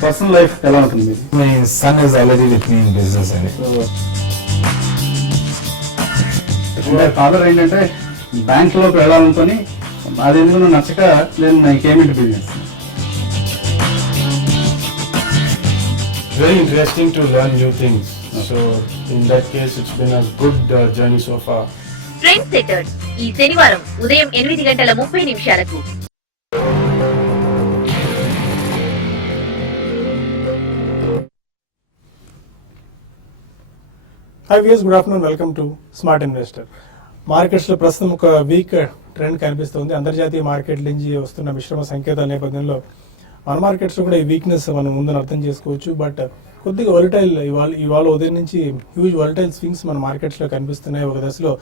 Personal life ఎలా ఉంటుంది? My son is already with me in business అండి. అంటే ఫాదర్ ఏంటంటే బ్యాంక్లోకి వెళ్ళాలనుకొని అది ఎందుకు నచ్చక నేను నాకేమిటి business. Very interesting to learn new things. So in that case, it's been a good journey so far. Trend setters ఈ శనివారం ఉదయం 8:30 high viewers, good afternoon, welcome to smart investor. మార్కెట్స్లో ప్రస్తుతం ఒక వీక్ ట్రెండ్ కనిపిస్తుంది. అంతర్జాతీయ మార్కెట్ నుంచి వస్తున్న మిశ్రమ సంకేతాల నేపథ్యంలో మన మార్కెట్స్లో కూడా ఈ వీక్నెస్ మనం ముందు అర్థం చేసుకోవచ్చు. బట్ కొద్దిగా వొలటైల్ ఇవాళ ఉదయం నుంచి హ్యూజ్ వొలటైల్ స్వింగ్స్ మన మార్కెట్స్లో కనిపిస్తున్నాయి. ఒక దశలో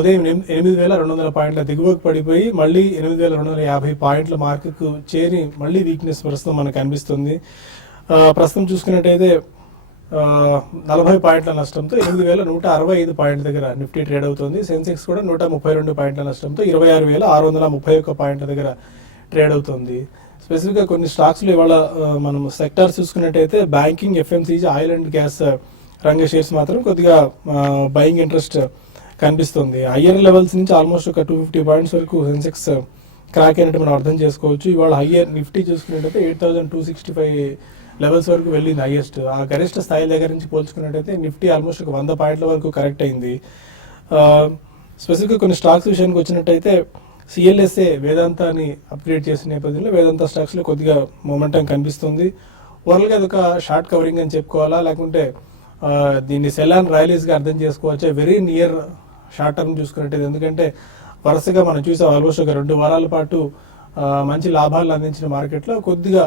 ఉదయం 8,200 పాయింట్ల దిగువకు పడిపోయి మళ్ళీ 8,250 పాయింట్ల మార్కుకు చేరి మళ్ళీ వీక్నెస్ ప్రస్తుతం మనకు కనిపిస్తుంది. ప్రస్తుతం చూసుకున్నట్టయితే 40 పాయింట్ల నష్టంతో 8,165 పాయింట్ల దగ్గర నిఫ్టీ ట్రేడ్ అవుతుంది. సెన్సెక్స్ కూడా 132 పాయింట్ల నష్టంతో 26,631 పాయింట్ల దగ్గర ట్రేడ్ అవుతుంది. స్పెసిఫిక్గా కొన్ని స్టాక్స్లో ఇవాళ మనం సెక్టార్స్ చూసుకున్నట్టయితే banking, FMCG, oil and gas రంగ షేర్స్ మాత్రం కొద్దిగా బయింగ్ ఇంట్రెస్ట్ కనిపిస్తుంది. హయ్యర్ లెవెల్స్ నుంచి ఆల్మోస్ట్ ఒక 250 పాయింట్స్ వరకు సెన్సెక్స్ క్రాక్ అయినట్టు మనం అర్థం చేసుకోవచ్చు. ఇవాళ హయ్యర్ నిఫ్టీ చూసుకున్నట్టయితే 8,265 లెవెల్స్ వరకు వెళ్ళింది హైయెస్ట్. ఆ గరిష్ట స్థాయి దగ్గర నుంచి పోల్చుకున్నట్టయితే నిఫ్టీ ఆల్మోస్ట్ ఒక 100 పాయింట్ల వరకు కరెక్ట్ అయింది. స్పెసిఫిక్గా కొన్ని స్టాక్స్ విషయానికి వచ్చినట్టయితే సిఎల్ఎస్ఏ వేదాంతాన్ని అప్గ్రేడ్ చేసిన నేపథ్యంలో వేదాంత స్టాక్స్లో కొద్దిగా మొమెంటం కనిపిస్తుంది. ఓవరాల్గా అది ఒక షార్ట్ కవరింగ్ అని చెప్పుకోవాలా, లేకుంటే దీన్ని సెల్ అండ్ ర్యాలీస్గా అర్థం చేసుకోవచ్చా? వెరీ నియర్ షార్ట్ టర్మ్ చూసుకున్నట్టయితే, ఎందుకంటే వరుసగా మనం చూసాం ఆల్మోస్ట్ ఒక 2 వారాల పాటు మంచి లాభాలు అందించిన మార్కెట్లో కొద్దిగా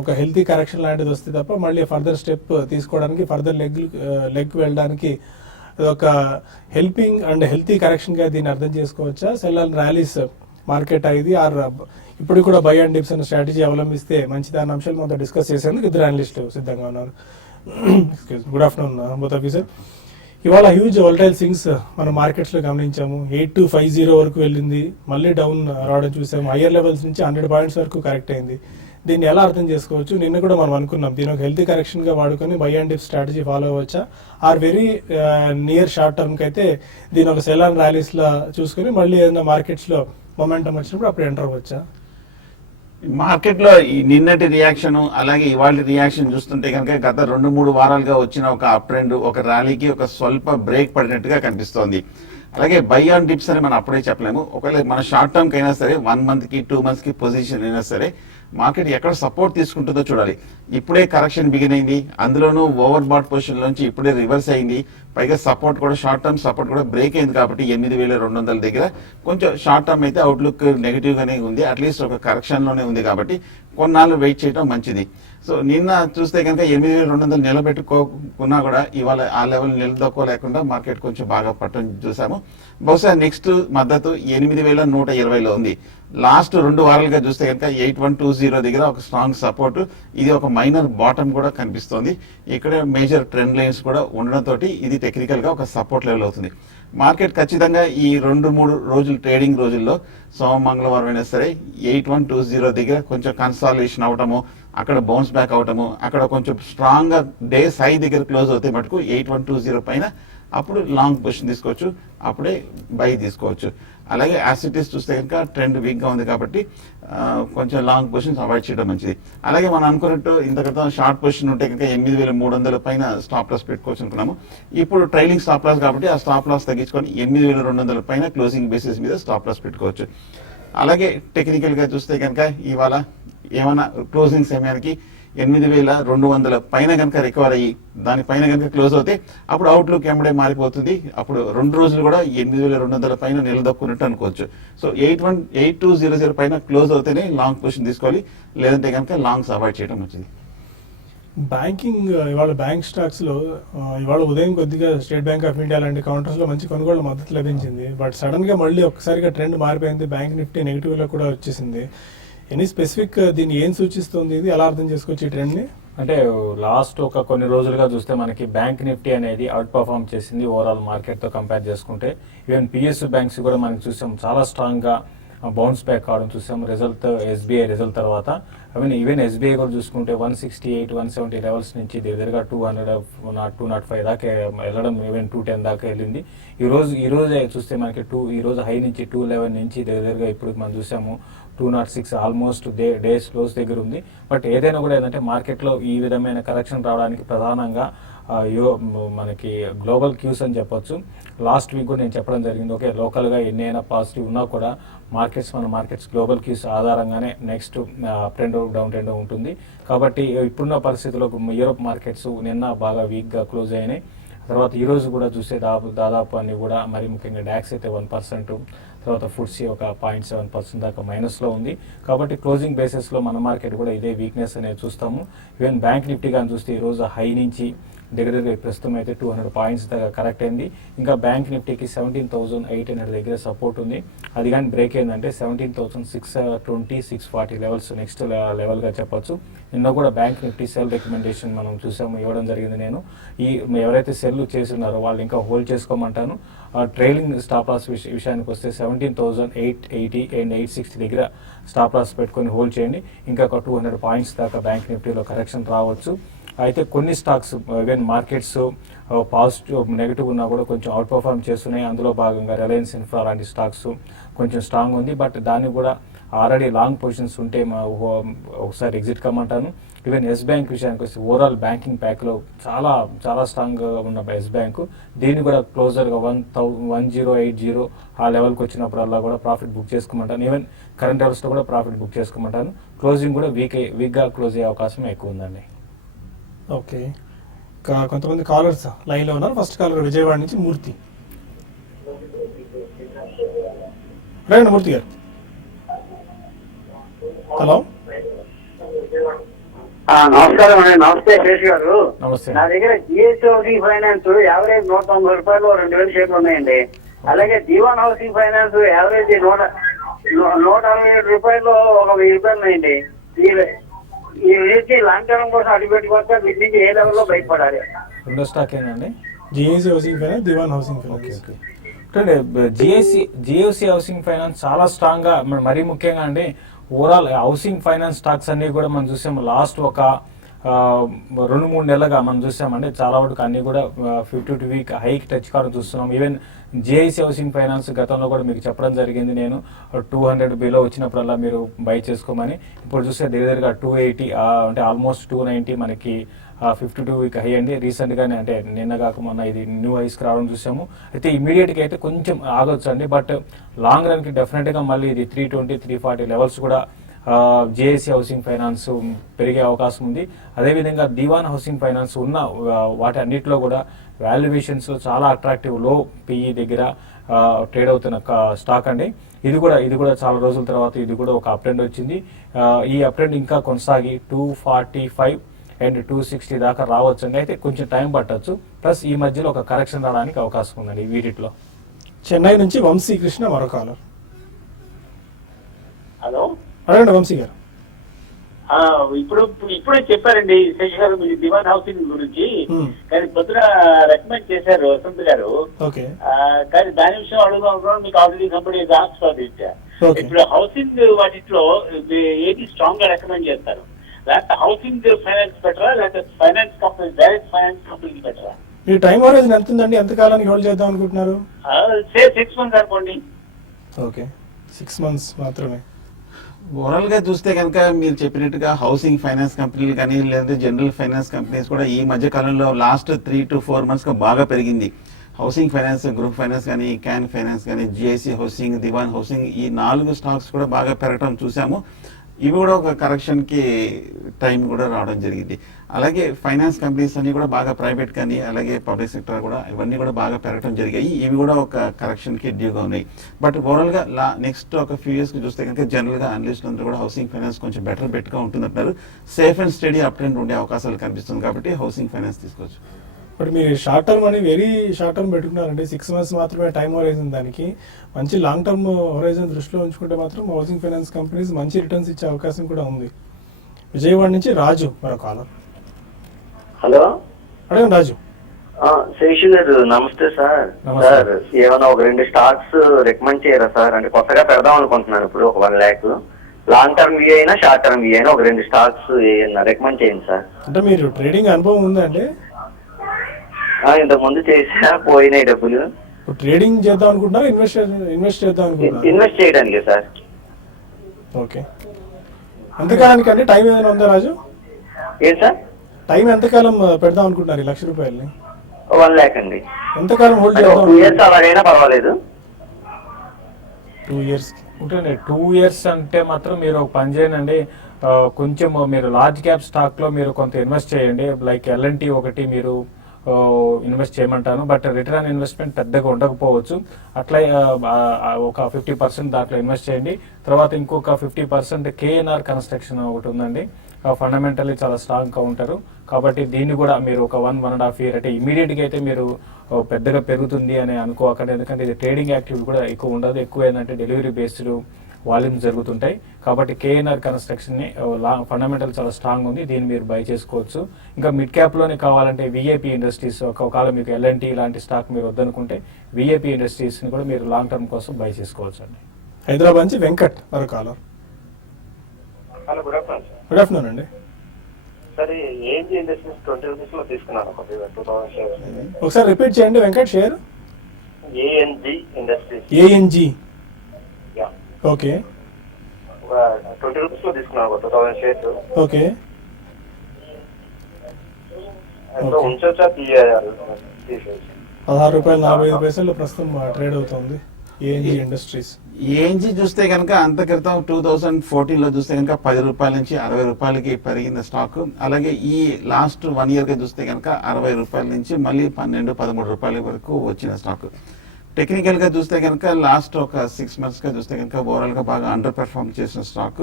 ఒక హెల్తీ కరెక్షన్ లాంటిది వస్తే తప్ప మళ్ళీ ఫర్దర్ స్టెప్ తీసుకోవడానికి, ఫర్దర్ లెగ్ వెళ్ళడానికి ఒక హెల్పింగ్ అండ్ హెల్తీ కరెక్షన్గా దీన్ని అర్థం చేసుకోవచ్చా? సెల్ అండ్ ర్యాలీస్ మార్కెట్ అయింది ఆర్ ఇప్పుడు కూడా బై అండ్ డిప్స్ అనే స్ట్రాటజీ అవలంబిస్తే మంచిది అన్న అంశాలు మనతో డిస్కస్ చేసేందుకు ఇద్దరు అనలిస్టులు సిద్ధంగా ఉన్నారు. Good afternoon both of you sir. ఇవాళ హ్యూజ్ వోల్టైల్ స్వింగ్స్ మనం మార్కెట్స్లో గమనించాము. 8250 వరకు వెళ్ళింది, మళ్ళీ డౌన్ రావడం చూసాము. హయ్యర్ లెవెల్స్ నుంచి 100 పాయింట్స్ వరకు కరెక్ట్ అయింది. దీన్ని ఎలా అర్థం చేసుకోవచ్చు? నిన్న కూడా మనం అనుకున్నాం దీని ఒక హెల్తీ కరెక్షన్గా వాడుకొని buy and dip strategy follow అవ్వచ్చా, ఆర్ వెరీ నియర్ షార్ట్ టర్మ్కి అయితే దీని ఒక సెల్ అండ్ ర్యాలీస్లో చూసుకొని మళ్ళీ ఏదైనా మార్కెట్స్లో మొమెంటం వచ్చినప్పుడు అప్పుడు ఎంటర్ అవ్వచ్చా? మార్కెట్లో ఈ నిన్నటి రియాక్షన్ అలాగే ఇవాళ రియాక్షన్ చూస్తుంటే కనుక గత 2-3 వారాలుగా వచ్చిన ఒక అప్ ట్రెండ్, ఒక ర్యాలీకి ఒక స్వల్ప బ్రేక్ పడినట్టుగా కనిపిస్తోంది. అలాగే బై ఆన్ డిప్స్ అని మనం అప్పుడే చెప్పలేము. ఒకవేళ మన షార్ట్ టర్మ్కి అయినా సరే 1 మంత్కి 2 మంత్స్కి పొజిషన్ అయినా సరే మార్కెట్ ఎక్కడ సపోర్ట్ తీసుకుంటుందో చూడాలి. ఇప్పుడే కరెక్షన్ బిగిన్ అయింది, అందులోనూ ఓవర్ బాట్ పొజిషన్ నుంచి ఇప్పుడే రివర్స్ అయింది. పైగా సపోర్ట్ కూడా షార్ట్ టర్మ్ సపోర్ట్ కూడా బ్రేక్ అయింది కాబట్టి 8,200 దగ్గర కొంచెం షార్ట్ టర్మ్ అయితే అవుట్లుక్ నెగిటివ్ గానే ఉంది. అట్లీస్ట్ ఒక కరెక్షన్ లోనే ఉంది కాబట్టి కొన్నాళ్ళు వెయిట్ చేయడం మంచిది. సో నిన్న చూస్తే కనుక 8,200 నిలబెట్టుకోకున్నా కూడా ఇవాళ ఆ లెవెల్ నిలదొక్కోలేకుండా మార్కెట్ కొంచెం బాగా పట్టడం చూసాము. బహుశా నెక్స్ట్ మద్దతు 8,120లో ఉంది. లాస్ట్ 2 వారాలుగా చూస్తే కనుక 8120 దగ్గర ఒక స్ట్రాంగ్ సపోర్ట్, ఇది ఒక మైనర్ బాటమ్ కూడా కనిపిస్తోంది. ఇక్కడ మేజర్ ట్రెండ్ లైన్స్ కూడా ఉండడంతో ఇది టెక్నికల్ గా ఒక సపోర్ట్ లెవెల్ అవుతుంది. మార్కెట్ ఖచ్చితంగా ఈ 2-3 రోజులు ట్రేడింగ్ రోజుల్లో మంగళవారం అయినా సరే 8120 దగ్గర కొంచెం కన్సాలిడేషన్ అవటము, అక్కడ బౌన్స్ బ్యాక్ అవటము, అక్కడ కొంచెం స్ట్రాంగ్ గా డేస్ హై దగ్గర క్లోజ్ అవుతే మటుకు 8120 పైన అప్పుడు లాంగ్ పొజిషన్ తీసుకోవచ్చు, అప్పుడే బై తీసుకోవచ్చు. అలాగే యాసిటీస్ చూస్తే కనుక ట్రెండ్ వీక్ గా ఉంది కాబట్టి కొంచెం లాంగ్ పొజిషన్స్ అవాయిడ్ చేయడం మంచిది. అలాగే మనం అనుకున్నట్టు ఇంతకంటే షార్ట్ పొజిషన్ ఉంటే కనుక 8,300 పైన స్టాప్ లాస్ పెట్టుకోవచ్చు అనుకున్నాము. ఇప్పుడు ట్రైలింగ్ స్టాప్ లాస్ కాబట్టి ఆ స్టాప్ లాస్ తగ్గించుకొని 8,200 పైన క్లోజింగ్ బేసిస్ మీద స్టాప్ లాస్ పెట్టుకోవచ్చు. అలాగే టెక్నికల్ గా చూస్తే కనుక ఇవాళ ఏమైనా క్లోజింగ్ సమయానికి 8,200 పైన కనుక రికవర్ అయ్యి దానిపైన కనుక క్లోజ్ అవుతే అప్పుడు అవుట్లుక్ ఎమ్మడే మారిపోతుంది. అప్పుడు 2 రోజులు కూడా 8,200 పైన నిలదొక్కున్నట్టు అనుకోవచ్చు. సో 8200 పైన క్లోజ్ అవుతేనే లాంగ్ పొజిషన్ తీసుకోవాలి, లేదంటే కనుక లాంగ్స్ అవాయిడ్ చేయడం మంచిది. బ్యాంకింగ్ ఇవాళ బ్యాంక్ స్టాక్స్లో ఇవాళ ఉదయం కొద్దిగా స్టేట్ బ్యాంక్ ఆఫ్ ఇండియా లాంటి కౌంటర్స్లో మంచి కొనుగోలు మద్దతు లభించింది. బట్ సడన్గా మళ్ళీ ఒక్కసారిగా ట్రెండ్ మారిపోయింది, బ్యాంక్ నిఫ్టీ నెగిటివ్లో కూడా వచ్చేసింది. ఎనీ స్పెసిఫిక్ దీన్ని ఏం సూచిస్తుంది, ఇది ఎలా అర్థం చేసుకోవచ్చు ఈ ట్రెండ్ని? అంటే లాస్ట్ కొన్ని రోజులుగా చూస్తే మనకి బ్యాంక్ నిఫ్టీ అనేది అవుట్ పర్ఫార్మ్ చేసింది ఓవరాల్ మార్కెట్తో కంపేర్ చేసుకుంటే. ఈవెన్ పిఎస్యు బ్యాంక్స్ కూడా మనకి చూసాం చాలా స్ట్రాంగ్గా బౌన్స్ బ్యాక్ కావడం చూసాము రిజల్ట్ ఎస్బీఐ రిజల్ట్ తర్వాత. ఈవెన్ ఎస్బీఐ కూడా చూసుకుంటే 168, 170 లెవెల్స్ నుంచి దగ్గరగా 205 దాకా వెళ్ళడం, ఈవెన్ 210 దాకా వెళ్ళింది. ఈ రోజు చూస్తే మనకి ఈ రోజు హై నుంచి 211 నుంచి దగ్గరగా ఇప్పుడు మనం చూసాము 206 ఆల్మోస్ట్ డేస్ క్లోజ్ దగ్గర ఉంది. బట్ ఏదైనా కూడా ఏంటంటే మార్కెట్లో ఈ విధమైన కరెక్షన్ రావడానికి ప్రధానంగా మనకి గ్లోబల్ క్యూస్ అని చెప్పొచ్చు. లాస్ట్ వీక్ కూడా నేను చెప్పడం జరిగింది. ఓకే, లోకల్గా ఎన్నైనా పాజిటివ్ ఉన్నా కూడా మన మార్కెట్స్ గ్లోబల్ క్యూస్ ఆధారంగానే next up trend down trend ఉంటుంది. కాబట్టి ఇప్పుడున్న పరిస్థితుల్లో యూరోప్ మార్కెట్స్ నిన్న బాగా వీక్గా క్లోజ్ అయినాయి. తర్వాత ఈ రోజు కూడా చూస్తే దాదాపు అన్ని కూడా మరి ముఖ్యంగా డాక్స్ అయితే 1%, తర్వాత ఫుడ్సీ ఒక 0.7% దాకా మైనస్లో ఉంది. కాబట్టి క్లోజింగ్ బేసిస్లో మన మార్కెట్ కూడా ఇదే వీక్నెస్ అనేది చూస్తాము. ఈవెన్ బ్యాంక్ నిఫ్టీ కానీ చూస్తే ఈరోజు హై నుంచి దగ్గర ప్రస్తుతం అయితే 200 పాయింట్స్ దాకా కరెక్ట్ అయింది. ఇంకా బ్యాంక్ నిఫ్టీకి 17,800 దగ్గర సపోర్ట్ ఉంది. అది కానీ బ్రేక్ అయిందంటే 17,620, 640 లెవెల్స్ నెక్స్ట్ లెవెల్గా చెప్పొచ్చు. నిన్న కూడా బ్యాంక్ నిఫ్టీ సెల్ రికమెండేషన్ మనం చూసాము, ఇవ్వడం జరిగింది. నేను ఎవరైతే సెల్ చేస్తున్నారో వాళ్ళు ఇంకా హోల్డ్ చేసుకోమంటాను. ట్రైలింగ్ స్టాప్ లాస్ విషయానికి వస్తే 17,880 అండ్ 860 దగ్గర స్టాప్ లాస్ పెట్టుకొని హోల్డ్ చేయండి. ఇంకా ఒక 200 పాయింట్స్ దాకా బ్యాంక్ నిఫ్టీలో కరెక్షన్ రావచ్చు. అయితే కొన్ని stocks even markets positive negative ఉన్నా కూడా కొంచెం అవుట్ పర్ఫార్మ్ చేస్తున్నాయి. అందులో భాగంగా రిలయన్స్ ఇన్ఫ్రా లాంటి స్టాక్స్ కొంచెం స్ట్రాంగ్ ఉంది. బట్ దాన్ని కూడా ఆల్రెడీ లాంగ్ పొజిషన్స్ ఉంటే ఒకసారి ఎగ్జిట్ కమ్మంటాను. ఈవెన్ ఎస్ బ్యాంక్ విషయానికి వస్తే ఓవరాల్ బ్యాంకింగ్ ప్యాక్లో చాలా చాలా స్ట్రాంగ్గా ఉన్న ఎస్ బ్యాంకు, దీన్ని కూడా క్లోజర్గా 1080 ఆ లెవెల్కి వచ్చినప్పుడల్లా కూడా ప్రాఫిట్ బుక్ చేసుకోమంటాను. ఈవెన్ కరెంట్ లెవెల్స్లో కూడా ప్రాఫిట్ బుక్ చేసుకోమంటాను. క్లోజింగ్ కూడా వీక్గా క్లోజ్ అయ్యే అవకాశం ఎక్కువ ఉందండి. ఓకే, ఇంకా కొంతమంది కాలర్స్ లైన్లో ఉన్నారు. ఫస్ట్ కాలర్ విజయవాడ నుంచి మూర్తి. రండి మూర్తి గారు. హలో, నమస్కారం అండి. నమస్తే శేష్ గారు. నమస్తే. నా దగ్గర జిఎస్ హౌసింగ్ ఫైనాన్స్ యావరేజ్ 190 రూపాయలు 2,000 షేర్లు ఉన్నాయండి. అలాగే దీవాన్ హౌసింగ్ ఫైనాన్స్ యావరేజ్ 167 రూపాయలు 1,000 రూపాయలు ఉన్నాయండి. ఈ వీరికి లాంగ్ టర్మ్ కోసం అడిగి పెట్టుకోవచ్చా? వీటి నుంచి ఏ లెవెల్లో బయటపడాలి? రెండో స్టాక్ ఏంటండి? GSC housing finance, Dewan housing finance. GSC housing finance చాలా స్ట్రాంగ్ గా, మరీ ముఖ్యంగా అండి ఓవరాల్ హౌసింగ్ ఫైనాన్స్ స్టాక్స్ అన్ని కూడా మనం చూసాము లాస్ట్ ఒక 2-3 నెలలుగా మనం చూసామండి. చాలా వరకు అన్ని కూడా 52 వీక్ హైక్ టచ్ కావడం చూస్తున్నాం. ఈవెన్ జిఐసి హౌసింగ్ ఫైనాన్స్ గతంలో కూడా మీకు చెప్పడం జరిగింది నేను, 200 బిలో వచ్చినప్పుడల్లా మీరు బై చేసుకోమని. ఇప్పుడు చూస్తే దగ్గరగా 280 అంటే ఆల్మోస్ట్ 290 మనకి 52 వీక్ హై అండి. రీసెంట్గానే అంటే నిన్న కాక మొన్న ఇది న్యూ హైస్కి రావడం చూసాము. అయితే ఇమీడియట్గా అయితే కొంచెం ఆగొచ్చు అండి. బట్ లాంగ్ రన్కి డెఫినెట్గా మళ్ళీ ఇది 320, 340 లెవెల్స్ కూడా జిఐసి హౌసింగ్ ఫైనాన్స్ పెరిగే అవకాశం ఉంది. అదేవిధంగా దీవాన్ హౌసింగ్ ఫైనాన్స్ ఉన్న వాటి అన్నిటిలో కూడా వాల్యుయేషన్స్లో చాలా అట్రాక్టివ్ లో పిఈ దగ్గర ట్రేడ్ అవుతున్న స్టాక్ అండి. ఇది కూడా చాలా రోజుల తర్వాత ఇది కూడా ఒక అప్ ట్రెండ్ వచ్చింది. ఈ అప్ ట్రెండ్ ఇంకా కొనసాగి 245 అండ్ 260 దాకా రావచ్చు అండి. అయితే కొంచెం టైం పట్టచ్చు. ప్లస్ ఈ మధ్యలో ఒక కరెక్షన్ రావడానికి అవకాశం ఉందండి వీటిలో. చెన్నై నుంచి వంశీ కృష్ణ మరో కాలర్. హలో, అడగండి వంశీ గారు. ఇప్పుడే చెప్పారండి శేష్ గారు మీ దివాన్ హౌసింగ్ గురించి. కానీ పొద్దున రికమెండ్ చేశారు వసంత్ గారు. ఓకే, కానీ దాని విషయం అడుగుదాం. మీకు ఆల్రెడీ కంపెనీ రాష్ట్రాలు ఇచ్చా. ఇప్పుడు హౌసింగ్ వాటిలో ఏది స్ట్రాంగ్ గా రికమెండ్ చేస్తారు? లేకపోతే హౌసింగ్ ఫైనాన్స్ బెటరా, లేకపోతే finance company direct finance company బెటరా? మీ టైం హోరైజన్ ఎంత ఉందండి? ఎంత కాలానికి హోల్డ్ చేద్దాం అనుకుంటున్నారు? 6 months అనుకోండి. ఓకే, 6 months మాత్రమే. ఓవరాల్ గా చూస్తే కనుక మీరు చెప్పినట్టుగా హౌసింగ్ ఫైనాన్స్ కంపెనీలు కానీ లేదా జనరల్ ఫైనాన్స్ కంపెనీస్ కూడా ఈ మధ్య కాలంలో లాస్ట్ 3 to 4 months గా బాగా పెరిగింది. హౌసింగ్ ఫైనాన్స్, గ్రూప్ ఫైనాన్స్ కానీ, క్యాన్ ఫైనాన్స్ కానీ, జిఐసి హౌసింగ్, దివాన్ హౌసింగ్, ఈ 4 స్టాక్స్ కూడా బాగా పెరగడం చూసాము. ఇవి కూడా ఒక కరెక్షన్ కి టైం కూడా రావడం జరిగింది. అలాగే ఫైనాన్స్ కంపెనీస్ అన్ని కూడా బాగా ప్రైవేట్ కానీ అలాగే పబ్లిక్ సెక్టర్ కూడా ఇవన్నీ కూడా బాగా పెరగడం జరిగాయి. ఇవి కూడా ఒక కరెక్షన్ కి డ్యూగా ఉన్నాయి. బట్ ఓవరాల్ గా నెక్స్ట్ ఒక ఫ్యూ ఇయర్స్ కి చూస్తే కనుక జనరల్ గా అనలిస్టులు అందరూ కూడా హౌసింగ్ ఫైనాన్స్ కొంచెం బెటర్ బెట్ గా ఉంటుందంటారు. Safe and study up trend ఉండే అవకాశాలు కనిపిస్తుంది కాబట్టి హౌసింగ్ ఫైనాన్స్ తీసుకోవచ్చు. బట్ మీరు షార్ట్ టర్మ్ అని వెరీ షార్ట్ టర్మ్ పెట్టుకున్నారంటే 6 months మాత్రమే టైం హోరైజన్. దానికి మంచి లాంగ్ టర్మ్ హోరైజన్ దృష్టిలో ఉంచుకుంటే మాత్రం హౌసింగ్ ఫైనాన్స్ కంపెనీస్ మంచి రిటర్న్స్ ఇచ్చే అవకాశం కూడా ఉంది. విజయవాడ నుంచి రాజు మరో కాలర్. హలో, అడగండి రాజు. శేషు గారు నమస్తే సార్. నమస్తే. సార్ ఏమైనా ఒక 2 స్టాక్స్ రికమెండ్ చేయరా సార్? అంటే కొత్తగా పెడదాం అనుకుంటున్నాను ఇప్పుడు ఒక 1 lakh. లాంగ్ టర్మ్ వి అయినా షార్ట్ టర్మ్ వి అయినా ఒక 2 స్టాక్స్ ఏమైనా రికమెండ్ చేయండి సార్. అంటే మీరు ట్రేడింగ్ అనుభవం ఉందండి? ఇంతకు ముందు చేసా, పోయినాయి డబ్బులు. ఇప్పుడు ట్రేడింగ్ చేద్దాం అనుకుంటున్నారా, ఇన్వెస్ట్ చేద్దాం అనుకుంటున్నారా? ఇన్వెస్ట్ చేయడానికే సార్. ఓకే. ఎంతకాలానికి అండి టైం ఏమైనా ఉందా రాజు? ఏం సార్? టైం ఎంతకాలం పెడదాం అనుకుంటున్నారు ఈ ₹1,00,000? 1 lakh అండి. ఎంతకాలం హోల్డ్ అంటే చేద్దాం? 2 years అలాగైనా పర్వాలేదు. 2 years. ఉంటుందండి. 2 years అంటే మాత్రం మీరు ఒక పని చేయండి, కొంచెం మీరు లార్జ్ క్యాప్ స్టాక్లో మీరు కొంత ఇన్వెస్ట్ చేయండి. లైక్ L&T ఒకటి మీరు ఇన్వెస్ట్ చేయమంటాను. బట్ రిటర్న్ ఇన్వెస్ట్మెంట్ పెద్దగా ఉండకపోవచ్చు. అట్లా ఒక 50% దాంట్లో ఇన్వెస్ట్ చేయండి. తర్వాత ఇంకొక 50% KNR కన్స్ట్రక్షన్ ఒకటి ఉందండి. ఫండమెంటల్లీ చాలా స్ట్రాంగ్ కౌంటరు. కాబట్టి దీన్ని కూడా మీరు ఒక 1.5 year అంటే ఇమీడియట్గా అయితే మీరు పెద్దగా పెరుగుతుంది అని అనుకోకండి. ఎందుకంటే ఇది ట్రేడింగ్ యాక్టివిటీ కూడా ఎక్కువ ఉండదు. ఎక్కువ ఏంటంటే డెలివరీ బేస్డ్ వాల్యూమ్స్ జరుగుతుంటాయి. కాబట్టి KNR కన్స్ట్రక్షన్ని ఫండమెంటల్ చాలా స్ట్రాంగ్ ఉంది. దీన్ని మీరు బై చేసుకోవచ్చు. ఇంకా మిడ్ క్యాప్లోనే కావాలంటే VIP ఇండస్ట్రీస్, ఒకవేళ మీకు L&T ఇలాంటి స్టాక్ మీరు వద్దనుకుంటే VIP ఇండస్ట్రీస్ని కూడా మీరు లాంగ్ టర్మ్ కోసం బై చేసుకోవచ్చు అండి. హైదరాబాద్ నుంచి వెంకట్ మరో caller. Hello, good afternoon sir. Good afternoon అండి. సార్ ఏంజీ ఇండస్ట్రీస్ 20 rupees లో తీసుకున్నాను, 2000 shares. ఒకసారి రిపీట్ చేయండి Venkat. Share ANG industries. ANG. Yeah. Okay. 20 rupees లో తీసుకున్నాను, 2000 shares. ఓకే. ఎంతో ఉంచొచ్చా తీసేయాలి? ₹16.45 ప్రస్తుతం ట్రేడ్ అవుతుంది ANG ఇండస్ట్రీస్. ఏంజీ చూస్తే కనుక అంత క్రితం 2014లో చూస్తే కనుక ₹10 నుంచి ₹60 పెరిగిన స్టాక్. అలాగే ఈ లాస్ట్ 1 year గా చూస్తే కనుక ₹60 నుంచి మళ్ళీ ₹12-13 వరకు వచ్చిన స్టాక్. టెక్నికల్ గా చూస్తే కనుక లాస్ట్ ఒక 6 months గా చూస్తే కనుక ఓవరాల్ గా బాగా అండర్ పెర్ఫార్మ్ చేసిన స్టాక్.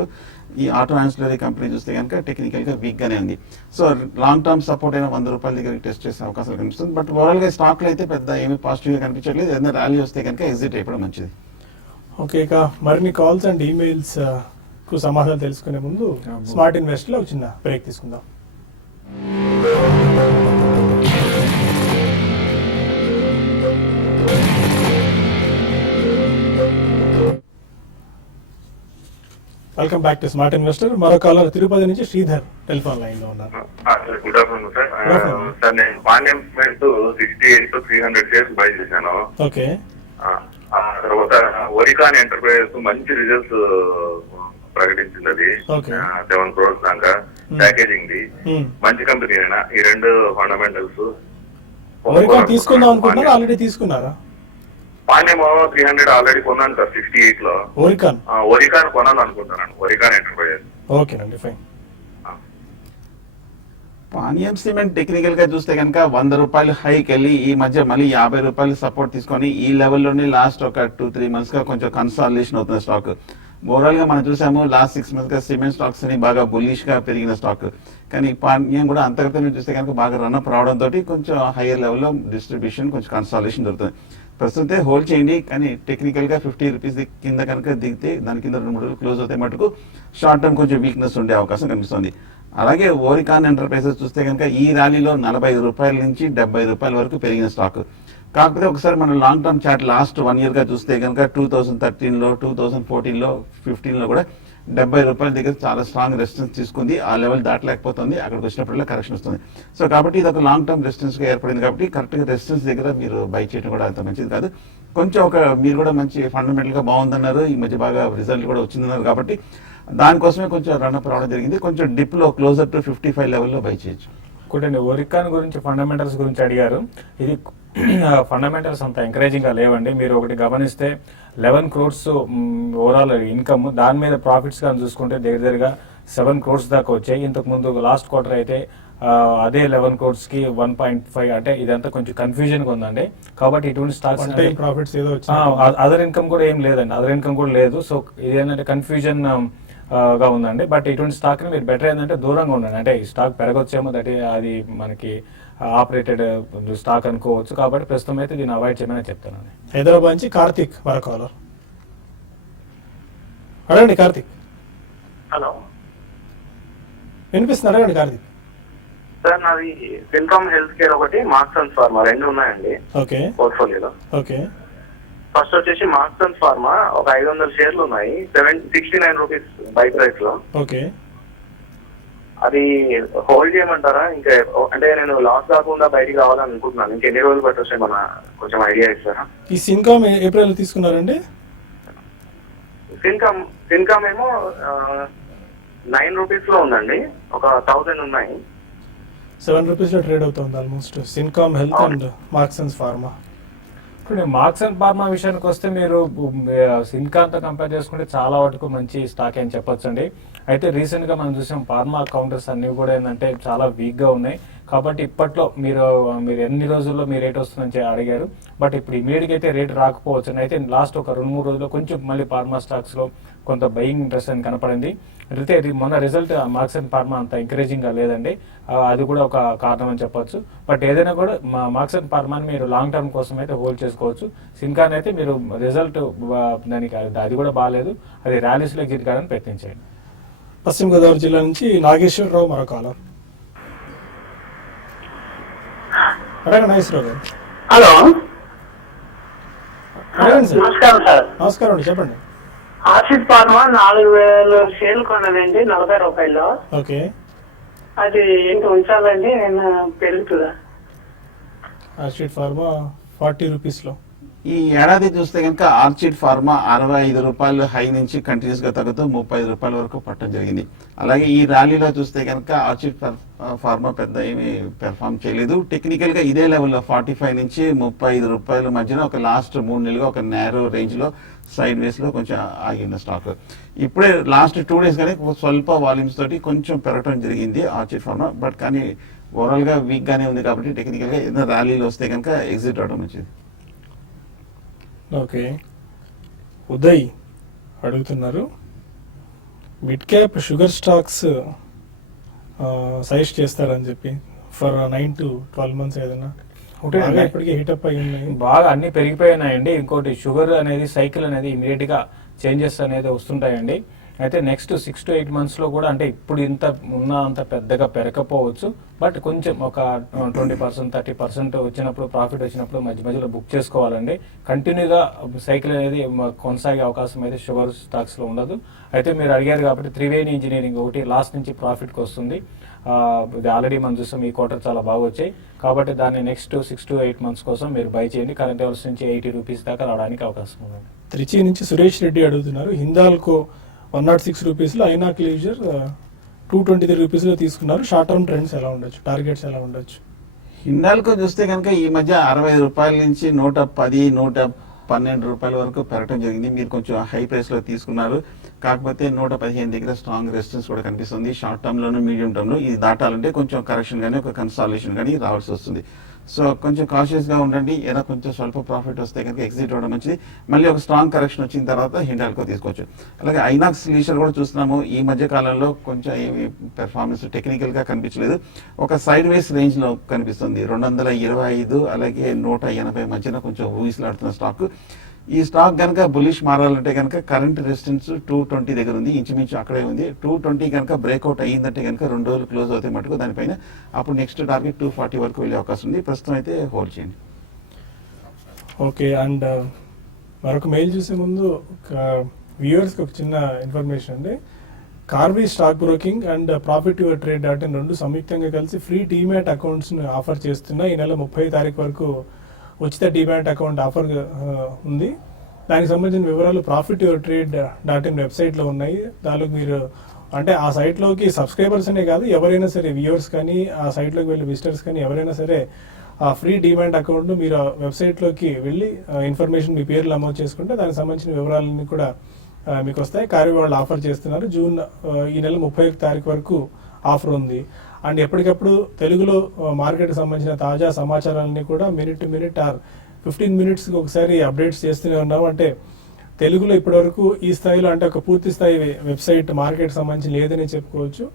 ఈ ఆటో యాన్సిలరీ కంపెనీ చూస్తే కనుక టెక్నికల్ గా వీక్ గానే ఉంది. సో లాంగ్ టర్మ్ సపోర్ట్ అయినా ₹100 దగ్గరికి టెస్ట్ చేసే అవకాశాలు కనిపిస్తుంది. బట్ ఓవరాల్ గా స్టాక్ లో అయితే పెద్ద ఏమీ పాజిటివ్ గా కనిపించట్లేదు. ఏదైనా ర్యాలీ వస్తే కనుక ఎగ్జిట్ అయిపోవడం మంచిది. ఓకే. ఇక మరిన్ని కాల్స్ అండ్ ఈమెయిల్స్ కు సమాధానం తెలుసుకునే ముందు స్మార్ట్ ఇన్వెస్ట్ లో చిన్న బ్రేక్ తీసుకుందాం. Welcome back to smart investor. మరో కాలర్ తిరుపతి నుంచి శ్రీధర్ టెలిఫోన్ లైన్ లో ఉన్నారు. Good afternoon sir. సార్ నేను Panyam cement 68 to 300 shares by చేశాను. ఓకే. ఆ తర్వాత ఒరికాన్ ఎంటర్ప్రైజెస్ మంచి రిజల్ట్స్ ప్రకటించింది. అది 7 crores దాకా ప్యాకేజింగ్ ది మంచి కంపెనీ అయినా. ఈ 2 ఫండమెంటల్స్ ఒరికాన్ తీసుకుందాం అనుకుంటున్నారా, ఆల్రెడీ తీసుకున్నారా? పాండ్యం 300 ఆల్రెడీ కొన్నాను సార్ 68 లో. ఒరికాన్ కొనాను అనుకుంటున్నాను, ఒరికాన్ ఎంటర్ప్రైజెస్. ఓకేనండి, ఫైన్. పానీయం సిమెంట్ టెక్నికల్ గా చూస్తే కనుక ₹100 హైక్ వెళ్ళి ఈ మధ్య మళ్ళీ ₹50 సపోర్ట్ తీసుకొని ఈ లెవెల్లోనే లాస్ట్ ఒక 2-3 months గా కొంచెం కన్సాలిడేషన్ అవుతున్న స్టాక్. ఓవరాల్ గా మనం చూసాము లాస్ట్ 6 months గా సిమెంట్ స్టాక్స్ ని బాగా బుల్లిష్ గా పెరిగిన స్టాక్. కానీ పానీయం కూడా అంతర్గతంగా చూస్తే కనుక బాగా రన్అప్ రావడంతో కొంచెం హైయర్ లెవెల్లో డిస్ట్రిబ్యూషన్ కొంచెం కన్సాలిడేషన్ దొరుకుతుంది. ప్రస్తుతం హోల్డ్ చేయండి. కానీ టెక్నికల్ గా ₹50 కింద కనుక దిగితే దాని కింద 2-3 రోజులు క్లోజ్ అవుతాయి మటుకు షార్ట్ టర్మ్ కొంచెం వీక్నెస్ ఉండే అవకాశం కనిపిస్తుంది. అలాగే ఓరికాన్ ఎంటర్ప్రైజెస్ చూస్తే కనుక ఈ ర్యాలీలో ₹45 నుంచి ₹70 వరకు పెరిగిన స్టాక్. కాకపోతే ఒకసారి మనం long term chart last 1 year గా చూస్తే కనుక 2013లో 2014లో 15లో కూడా ₹70 దగ్గర చాలా స్ట్రాంగ్ రెసిస్టెన్స్ తీసుకుంది. ఆ లెవెల్ దాటలేకపోతుంది. అక్కడికి వచ్చినప్పుడల్లా కరెక్షన్ వస్తుంది. సో కాబట్టి ఇది ఒక లాంగ్ టర్మ్ రెసిస్టెన్స్ గా ఏర్పడింది. కాబట్టి కరెక్ట్ గా రెసిస్టెన్స్ దగ్గర మీరు బై చేయడం కూడా అంత మంచిది కాదు. కొంచెం మీరు కూడా మంచి ఫండమెంటల్ గా బాగుందన్నారు, ఈ మధ్య బాగా రిజల్ట్ కూడా వచ్చిందన్నారు. కాబట్టి దానికోసమే కొంచెం రన్అప్ రావడం జరిగింది. కొంచెం డిప్ లో క్లోజర్ టు 55 లెవెల్లో బై చేయొచ్చు. ఇంకోటండి, ఒరికాన్ గురించి ఫండమెంటల్స్ గురించి అడిగారు. ఇది ఫండమెంటల్స్ అంత ఎంకరేజింగ్ గా లేవండి. మీరు ఒకటి గమనిస్తే 11 crores ఓవరాల్ ఇన్కమ్, దాని మీద ప్రాఫిట్స్ కానీ చూసుకుంటే దగ్గరగా 7 crores దాకా వచ్చాయి. ఇంతకు ముందు లాస్ట్ క్వార్టర్ అయితే అదే 11 crores కి 1.5, అంటే ఇదంతా కొంచెం కన్ఫ్యూజన్ గా ఉందండి. కాబట్టి ఇటువంటి స్టాక్స్ అదర్ ఇన్కమ్ కూడా ఏం లేదండి, అదర్ ఇన్కమ్ కూడా లేదు. సో ఇదేంటంటే కన్ఫ్యూజన్ గా ఉందండి. బట్ ఇటువంటి స్టాక్ ని మీరు బెటర్ ఏంటంటే దూరంగా ఉండండి. అంటే ఈ స్టాక్ పెరగొచ్చేమో, దట్ అది మనకి ఆపరేటెడ్ స్టాక్ అనుకోవచ్చు. కాబట్టి ప్రస్తుతం అయితే దీన్ని అవాయిడ్ చేయమని చెప్తాను. హైదరాబాద్ నుంచి కార్తిక్ మరో కాలర్. అడగండి కార్తిక్. హలో, వినిపిస్తుంది, అడగండి కార్తిక్. సార్ నాది సిన్కామ్ హెల్త్ కేర్ ఒకటి, మార్క్స్ అండ్ ఫార్మా రెండు ఉన్నాయండి ఓకే పోర్ట్ఫోలియోలో. ఓకే. ఫస్ట్ వచ్చేసి మార్క్స్ అండ్ ఫార్మా ఒక 500 షేర్లు ఉన్నాయి, 69 రూపీస్ బై ప్రైస్ లో. ఓకే. అది హోల్డ్ చేయమంటారా? ఇంకా అంటే నేను లాస్ కాకుండా బయటికి రావాలని అనుకుంటున్నాను. ఇంకెన్ని రోజులు పట్టొచ్చు మన కొంచెం ఐడియా ఇస్తారా? ఈ సిన్కామ్ ఏప్రిల్ తీసుకున్నారండి? సిన్కామ్ ఏమో 9 రూపీస్ లో ఉందండి, ఒక 1000 ఉన్నాయి. 7 రూపీస్లో ట్రేడ్ అవుతుంది almost Syncom health and Marksans pharma. ఇప్పుడు మార్క్స్ అండ్ ఫార్మా విషయానికి వస్తే మీరు సిన్కాన్తో కంపేర్ చేసుకుంటే చాలా వరకు మంచి స్టాక్ అని చెప్పొచ్చండి. అయితే రీసెంట్గా మనం చూసాం ఫార్మా కౌంటర్స్ అన్నీ కూడా ఏంటంటే చాలా వీక్గా ఉన్నాయి. కాబట్టి ఇప్పట్లో మీరు ఎన్ని రోజుల్లో మీ రేట్ వస్తుందని అడిగారు. బట్ ఇప్పుడు ఇమీడియట్గా అయితే రేట్ రాకపోవచ్చు. అయితే లాస్ట్ ఒక 2-3 రోజుల్లో కొంచెం మళ్ళీ ఫార్మా స్టాక్స్లో కొంత బయింగ్ ఇంట్రెస్ట్ అని కనపడింది. అయితే మొన్న రిజల్ట్ మార్క్స్ అండ్ ఫార్మా అంత ఎంకరేజింగ్గా లేదండి, అది కూడా ఒక కారణం అని చెప్పొచ్చు. బట్ ఏదైనా కూడా మార్క్స్ అండ్ ఫార్మాని మీరు లాంగ్ టర్మ్ కోసం అయితే హోల్డ్ చేసుకోవచ్చు. సిన్కాన్ అయితే మీరు రిజల్ట్ దానికి అది కూడా బాగాలేదు, అది ర్యాలీస్లో ఎగ్జిట్ కావాలని ప్రయత్నించండి. పశ్చిమ గోదావరి జిల్లా నుంచి నాగేశ్వరరావు మరో కాలం. నాగేశ్వరరావు గారు హలో, అడగండి సార్. నమస్కారం సార్. నమస్కారం అండి, చెప్పండి. ఆర్సిడ్ ఫార్మా 4000 షేర్లు కొన్నదండి 40 రూపాయల్లో. ఓకే. అది ఏంటి ఉంచాలండి, నేను పెరుగుతుందా? ఆర్చిడ్ ఫార్మా 40 రూపీస్లో. ఈ ఏడాది చూస్తే కనుక ఆర్చిడ్ ఫార్మా 65 రూపాయలు హై నుంచి కంటిన్యూస్ గా తగ్గుతూ 35 రూపాయల వరకు పట్టడం జరిగింది. అలాగే ఈ ర్యాలీలో చూస్తే కనుక ఆర్చిడ్ ఫార్మా పెద్ద ఏమీ పెర్ఫామ్ చేయలేదు. టెక్నికల్ గా ఇదే లెవెల్లో 45 నుంచి 35 రూపాయల మధ్యన ఒక లాస్ట్ 3 నెలలుగా ఒక నేరో రేంజ్ లో సైడ్ వేస్ లో కొంచెం ఆగిన స్టాక్. ఇప్పుడే లాస్ట్ 2 డేస్ కానీ స్వల్ప వాల్యూమ్స్ తోటి కొంచెం పెరగడం జరిగింది ఆర్చిడ్ ఫార్మా. బట్ కానీ ఓవరాల్ గా వీక్ గానే ఉంది కాబట్టి టెక్నికల్ గా ఏదైనా ర్యాలీలో వస్తే కనుక ఎగ్జిట్ అవడం మంచిది. ఓకే. ఉదయ్ అడుగుతున్నారు, mid cap sugar stocks suggest చేస్తారని చెప్పి ఫర్ 9 to 12 months ఏదైనా. ఒకటి ఇప్పటికే హీటప్ అయి ఉన్నాయి, బాగా అన్ని పెరిగిపోయినాయండి. ఇంకోటి షుగర్ అనేది సైకిల్ అనేది ఇమీడియట్ గా చేంజెస్ అనేది వస్తుంటాయండి. అయితే నెక్స్ట్ 6 to 8 months లో కూడా అంటే ఇప్పుడు ఇంత ఉన్న అంత పెద్దగా పెరగకపోవచ్చు. బట్ కొంచెం ఒక 20% 30% వచ్చినప్పుడు ప్రాఫిట్ వచ్చినప్పుడు మధ్య మధ్యలో బుక్ చేసుకోవాలండి. కంటిన్యూగా సైకిల్ అనేది కొనసాగే అవకాశం అయితే షుగర్ స్టాక్స్లో ఉండదు. అయితే మీరు అడిగారు కాబట్టి త్రివేణి ఇంజనీరింగ్ ఒకటి లాస్ట్ నుంచి ప్రాఫిట్కి వస్తుంది. ఇది ఆల్రెడీ మనం చూసాం, ఈ క్వార్టర్ చాలా బాగా వచ్చాయి. కాబట్టి దాన్ని నెక్స్ట్ 6 to 8 months కోసం మీరు బై చేయండి. కరెంట్ లెవెల్స్ నుంచి 80 రూపీస్ దాకా రావడానికి అవకాశం ఉంది. త్రిచి నుంచి సురేష్ రెడ్డి అడుగుతున్నారు, హిందాల్కో 106 రూపీస్లో, ఐనాక్ లీజర్ 223 రూపీస్లో తీసుకున్నారు. షార్ట్ టర్మ్ ట్రెండ్స్ ఎలా ఉండొచ్చు, టార్గెట్స్ ఎలా ఉండొచ్చు? హిండాల్కో చూస్తే కనుక ఈ మధ్య 65 రూపాయల నుంచి 110, 112 రూపాయల వరకు పెరగడం జరిగింది. మీరు కొంచెం హై ప్రైస్ లో తీసుకున్నారు. కాకపోతే 115 దగ్గర స్ట్రాంగ్ రెసిస్టెన్స్ కూడా కనిపిస్తుంది. Short term loan medium term లో ఇది దాటాలంటే కొంచెం కరెక్షన్ కానీ ఒక కన్సాలిడేషన్ కానీ రావాల్సి వస్తుంది. సో కొంచెం కాషియస్ గా ఉండండి. ఏదైనా కొంచెం స్వల్ప ప్రాఫిట్ వస్తే కనుక ఎగ్జిట్ అవ్వడం మంచిది. మళ్ళీ ఒక స్ట్రాంగ్ కరెక్షన్ వచ్చిన తర్వాత హిండాల్కో తీసుకోవచ్చు. అలాగే ఐనాక్స్ లీజర్ కూడా చూస్తున్నాము, ఈ మధ్య కాలంలో కొంచెం ఏమి పెర్ఫార్మెన్స్ టెక్నికల్ గా కనిపించలేదు. ఒక సైడ్ వేస్ రేంజ్ లో కనిపిస్తుంది. 225 అలాగే 180 మధ్యన కొంచెం ఊహిసలాడుతున్న స్టాక్. ఈ స్టాక్ కనుక బులిష్ మారాలంటే కనుక కరెంట్ రెసిస్టెన్స్ 220 దగ్గర ఉంది, ఇంచుమించు అక్కడే ఉంది. 220 కనుక బ్రేక్అవుట్ అయ్యిందంటే కనుక 2 రోజులు క్లోజ్ అవుతాయి మటుకు దానిపైన. అప్పుడు నెక్స్ట్ టార్గెట్ 240 వరకు వెళ్ళే అవకాశం ఉంది. ప్రస్తుతం అయితే హోల్డ్ చేయండి. ఓకే. అండ్ మరొక మెయిల్ చూసే ముందు వ్యూవర్స్కి ఒక చిన్న ఇన్ఫర్మేషన్ అండి. Karvy stock broking and profit your trade రెండు సంయుక్తంగా కలిసి ఫ్రీ డీమ్యాట్ అకౌంట్స్ని ఆఫర్ చేస్తున్నా. ఈ నెల 30 తారీఖు వరకు ఉచిత డీమ్యాట్ అకౌంట్ ఆఫర్ ఉంది. దానికి సంబంధించిన వివరాలు ప్రాఫిట్ యువర్ ట్రేడ్.in వెబ్సైట్లో ఉన్నాయి. దానిలో మీరు అంటే ఆ సైట్లోకి సబ్స్క్రైబర్స్ అనే కాదు, ఎవరైనా సరే వ్యూవర్స్ కానీ ఆ సైట్లోకి వెళ్ళి విజిటర్స్ కానీ ఎవరైనా సరే ఆ ఫ్రీ డీమ్యాట్ అకౌంట్ మీరు ఆ వెబ్సైట్లోకి వెళ్ళి ఇన్ఫర్మేషన్ మీ పేర్లు నమోదు చేసుకుంటే దానికి సంబంధించిన వివరాలన్నీ కూడా మీకు వస్తాయి. కార్బీ వాళ్ళు ఆఫర్ చేస్తున్నారు. ఈ నెల 31 తారీఖు వరకు ఆఫర్ ఉంది. అండ్ ఎప్పటికప్పుడు తెలుగులో మార్కెట్కి సంబంధించిన తాజా సమాచారాలన్నీ కూడా మినిట్ టు మినిట్ ఆర్ 15 minutesకి ఒకసారి అప్డేట్స్ చేస్తూనే ఉన్నాం. అంటే తెలుగులో ఇప్పటివరకు ఈ స్థాయిలో అంటే ఒక పూర్తి స్థాయి వెబ్సైట్ మార్కెట్ సంబంధించి లేదని చెప్పుకోవచ్చు.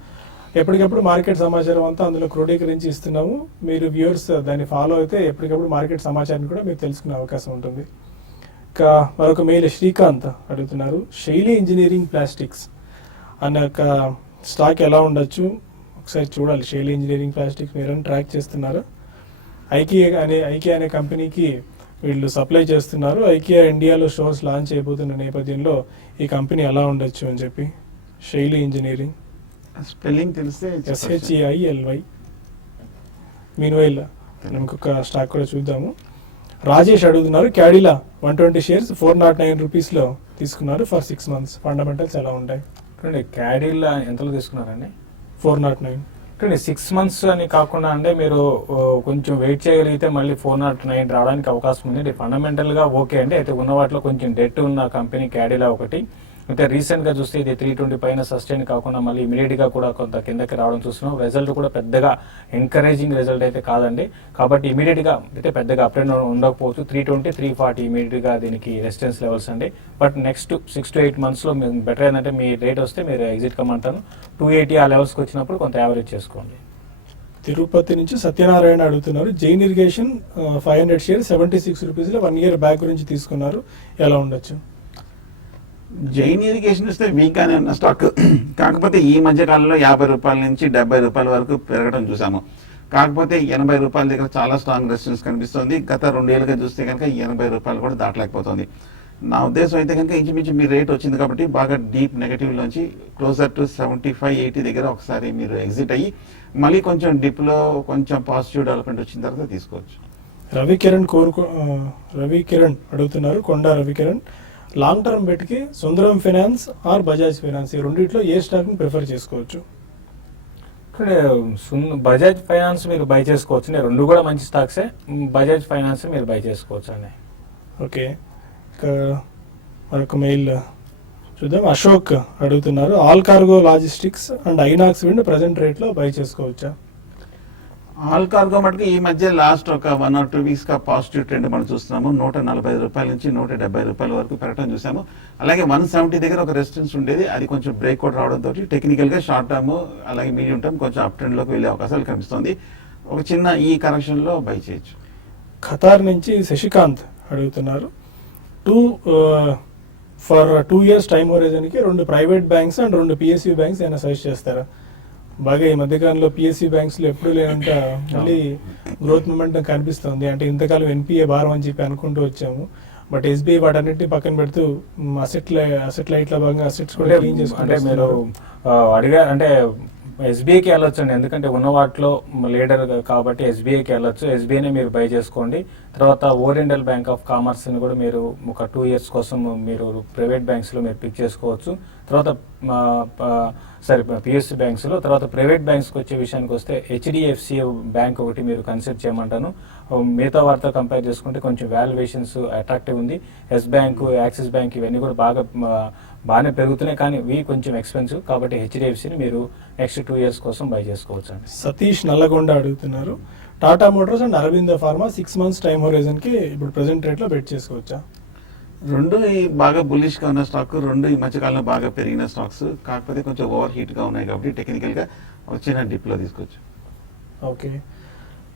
ఎప్పటికప్పుడు మార్కెట్ సమాచారం అంతా అందులో క్రోడీకరించి ఇస్తున్నాము. మీరు వ్యూవర్స్ దాన్ని ఫాలో అయితే ఎప్పటికప్పుడు మార్కెట్ సమాచారం కూడా మీరు తెలుసుకునే అవకాశం ఉంటుంది. ఇంకా మరొక మెయిల్ శ్రీకాంత్ అడుగుతున్నారు, శైలి ఇంజనీరింగ్ ప్లాస్టిక్స్ అనే ఒక స్టాక్ ఎలా ఉండొచ్చు, ఒకసారి చూడాలి. షైలీ ఇంజనీరింగ్ ప్లాస్టిక్ మీరు ట్రాక్ చేస్తున్నారు. ఐకియా అనే కంపెనీకి వీళ్ళు సప్లై చేస్తున్నారు. ఐకియా ఇండియాలో స్టోర్స్ లాంచ్ అయిపోతున్న నేపథ్యంలో ఈ కంపెనీ ఎలా ఉండొచ్చు అని చెప్పి. షైలీ ఇంజనీరింగ్ స్పెల్లింగ్ తెలిస్తే SHEILY. మీన్వైల్ ఇంకొక స్టాక్ కూడా చూద్దాము. రాజేష్ అడుగుతున్నారు, క్యాడిలా 120 షేర్స్ 409 రూపీస్లో తీసుకున్నారు ఫర్ 6 months. ఫండమెంటల్స్ ఎలా ఉంటాయి? క్యాడిలా ఎంతలో తీసుకున్నారండి? 409. 6 months అని కాకుండా అంటే మీరు కొంచెం వెయిట్ చేయగలిగితే మళ్ళీ 409 రావడానికి అవకాశం ఉంది. ఫండమెంటల్గా ఓకే అండి. అయితే ఉన్న వాటిలో కొంచెం డెట్ ఉన్న కంపెనీ క్యాడిలా ఒకటి. అయితే రీసెంట్గా చూస్తే ఇది 320 పైన సస్టైన్ కాకుండా మళ్ళీ ఇమీడియట్గా కూడా కొంత కిందకి రావడం చూస్తున్నాం. రిజల్ట్ కూడా పెద్దగా ఎంకరేజింగ్ రిజల్ట్ అయితే కాదండి. కాబట్టి ఇమీడియట్గా అయితే పెద్దగా అప్ అండ్ ఉండకపోవచ్చు. 320, 340 ఇమీడియట్గా దీనికి రెసిస్టెన్స్ లెవెల్స్ అండి. బట్ నెక్స్ట్ 6 to 8 monthsలో బెటర్ ఏంటంటే మీ రేట్ వస్తే మీరు ఎగ్జిట్ కమ్మంటాను. 280 ఆ లెవెల్స్కి వచ్చినప్పుడు కొంత యావరేజ్ చేసుకోండి. తిరుపతి నుంచి సత్యనారాయణ అడుగుతున్నారు, జైన్ ఇరిగేషన్ 500 షేర్ 76 రూపీస్లో 1 year బ్యాక్ గురించి తీసుకున్నారు, ఎలా ఉండొచ్చు? జైన్ ఇరిగేషన్ వస్తే వీక్ గానే ఉన్న స్టాక్. కాకపోతే ఈ మధ్య కాలంలో 50 రూపాయల నుంచి 70 రూపాయల వరకు పెరగడం చూసాము. కాకపోతే 80 రూపాయల దగ్గర చాలా స్ట్రాంగ్ రెసిస్టెన్స్ కనిపిస్తుంది. గత 2 ఏళ్ళుగా చూస్తే కనుక 80 రూపాయలు కూడా దాటలేకపోతుంది. నా ఉద్దేశం అయితే కనుక ఇంచుమించు మీ రేట్ వచ్చింది కాబట్టి బాగా డీప్ నెగటివ్లోంచి క్లోజర్ టు 75-80 దగ్గర ఒకసారి మీరు ఎగ్జిట్ అయ్యి మళ్ళీ కొంచెం డిప్లో కొంచెం పాజిటివ్ డెవలప్మెంట్ వచ్చిన తర్వాత తీసుకోవచ్చు. రవికిరణ్ అడుగుతున్నారు, కొండ రవికిరణ్, లాంగ్ టర్మ్ బెట్కి Sundaram finance or Bajaj finance ఈ రెండిట్లో ఏ స్టాక్ని ప్రిఫర్ చేసుకోవచ్చు? ఇక్కడ బజాజ్ ఫైనాన్స్ మీరు బై చేసుకోవచ్చు. రెండు కూడా మంచి స్టాక్సే. బజాజ్ ఫైనాన్స్ మీరు బై చేసుకోవచ్చు అండి. ఓకే, మరొక మెయిల్ చూద్దాం. అశోక్ అడుగుతున్నారు, all cargo logistics and INOX wind present రేట్లో బై చేసుకోవచ్చా? ఆల్ కార్గో మటుకు ఈ మధ్య లాస్ట్ ఒక 1 or 2 weeks గా పాజిటివ్ ట్రెండ్ మనం చూస్తున్నాము. 140 రూపాయల నుంచి 170 రూపాయల వరకు పెరగడం చూసాము. అలాగే 170 దగ్గర ఒక రెసిస్టెన్స్ ఉండేది, అది కొంచెం బ్రేక్ అవుట్ రావడంతో టెక్నికల్ గా షార్ట్ టర్మ్ అలాగే మీడియం టర్మ్ కొంచెం అప్ ట్రెండ్ లోకి వెళ్ళే అవకాశాలు కనిపిస్తుంది. ఒక చిన్న ఈ కరెక్షన్ లో బై చేయొచ్చు. ఖతార్ నుంచి శశికాంత్ అడుగుతున్నారు, ఫర్ 2 years టైం హోరైజన్కి 2 private banks and 2 PSU banks ఏమైనా సజెస్ట్ చేస్తారా? బాగా ఈ మధ్యకాలంలో PSU బ్యాంక్స్లో ఎప్పుడు లేనంట మళ్ళీ గ్రోత్ మూమెంట్ కనిపిస్తుంది. అంటే ఇంతకాలం NPA భారం అని చెప్పి అనుకుంటూ వచ్చాము. బట్ SBI వాటన్నిటిని పక్కన పెడుతూ అసెట్ లైట్ల భాగంగా అసెట్స్ కూడా క్లీన్ చేసుకుంటే మీరు అడిగారు అంటే SBIకి వెళ్ళొచ్చు అండి. ఎందుకంటే ఉన్న వాటిలో లీడర్ కాబట్టి SBIకి వెళ్ళొచ్చు. SBIని మీరు బై చేసుకోండి. తర్వాత ఓరియంటల్ బ్యాంక్ ఆఫ్ కామర్స్ని కూడా మీరు ఒక 2 years కోసం మీరు ప్రైవేట్ బ్యాంక్స్లో మీరు పిక్ చేసుకోవచ్చు. తర్వాత PSU బ్యాంక్స్లో. తర్వాత ప్రైవేట్ బ్యాంక్స్కి వచ్చే విషయానికి వస్తే HDFC బ్యాంక్ ఒకటి మీరు కన్సిడర్ చేయమంటాను. మిగతా వారితో కంపేర్ చేసుకుంటే కొంచెం వాల్యుయేషన్స్ అట్రాక్టివ్ ఉంది. ఎస్ బ్యాంకు, యాక్సిస్ బ్యాంక్ ఇవన్నీ కూడా బాగానే పెరుగుతున్నాయి, కానీ ఇవి కొంచెం ఎక్స్పెన్సివ్. కాబట్టి HDFCని మీరు నెక్స్ట్ 2 years కోసం బై చేసుకోవచ్చు అండి. సతీష్ నల్లగొండ అడుగుతున్నారు, Tata motors and Aravinda pharma 6 months time హోరైజన్కి ఇప్పుడు ప్రెసెంట్ రేట్లో బెట్ చేసుకోవచ్చా? రెండు బాగా బుల్లిష్ గా ఉన్న స్టాక్, రెండు ఈ మధ్యకాలంలో బాగా పెరిగిన స్టాక్స్. కాకపోతే కొంచెం ఓవర్ హీట్ గా ఉన్నాయి కాబట్టి టెక్నికల్ గా వచ్చిన డిప్ లో తీసుకోవచ్చు. ఓకే,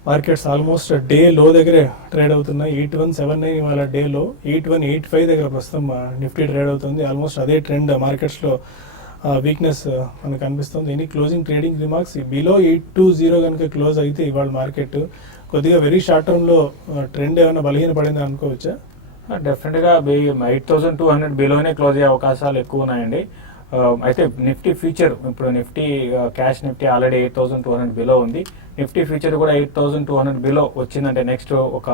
మార్కెట్స్ ఆల్మోస్ట్ డే లో దగ్గరే ట్రేడ్ అవుతున్నాయి. 8179 ఇవాళ డే లో, 8185 దగ్గర ప్రస్తుతం నిఫ్టీ ట్రేడ్ అవుతుంది. ఆల్మోస్ట్ అదే ట్రెండ్ మార్కెట్స్లో వీక్నెస్ మనకు కనిపిస్తుంది. Any closing trading remarks? Below 820 కనుక క్లోజ్ అయితే ఇవాళ మార్కెట్ కొద్దిగా వెరీ షార్ట్ టర్మ్లో ట్రెండ్ ఏమైనా బలహీనపడింది అనుకోవచ్చా? డెఫినెట్గా 8200 బిలోనే క్లోజ్ అయ్యే అవకాశాలు ఎక్కువ ఉన్నాయండి. అయితే నిఫ్టీ ఫ్యూచర్ ఇప్పుడు క్యాష్ నిఫ్టీ ఆల్రెడీ 8200 బిలో ఉంది. నిఫ్టీ ఫ్యూచర్ కూడా 8200 బిలో వచ్చిందంటే నెక్స్ట్ ఒక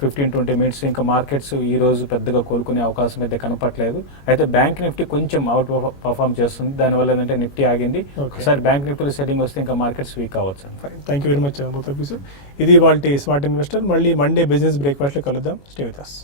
15-20 minutes ఇంకా మార్కెట్స్ ఈ రోజు పెద్దగా కోలుకునే అవకాశం అయితే కనపట్లేదు. అయితే బ్యాంక్ నిఫ్టీ కొంచెం అవుట్ పర్ఫార్మ్ చేస్తుంది. దానివల్ల ఏంటంటే నిఫ్టీ ఆగింది. ఒకసారి బ్యాంక్ నిఫ్టీ సెట్టింగ్ వస్తే ఇంకా మార్కెట్స్ వీక్ అవ్వచ్చు. Thank you very much. ఇది వాళ్ళ స్మార్ట్ ఇన్వెస్టర్. మళ్ళీ మండే బిజినెస్ బ్రేక్ఫాస్ట్లో కలుద్దాం. Stay with us.